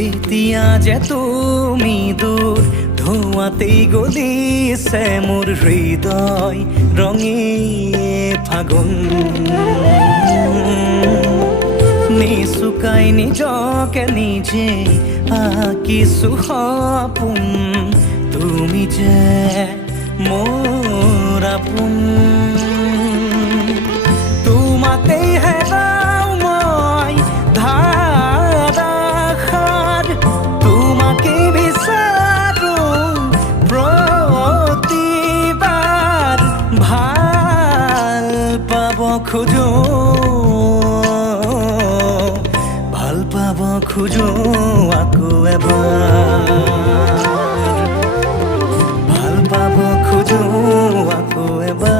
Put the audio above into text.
এতিয়া যে তুমি দূৰ ধোঁৱাতেই গলিছে মোৰ হৃদয় ৰঙী ফাগুন নিচুকাই নিজকে নিজে আঁকিছো সপোন তুমি যে মোৰ আপোন তোমাতেই হেৰাও মই ধাৰাসাৰ তোমাকেই বিচাৰো প্ৰতিবাৰ ভাল পাব খোজো খোজো আকৌ এবাৰ ভাল পাব খোজো আকৌ এবাৰ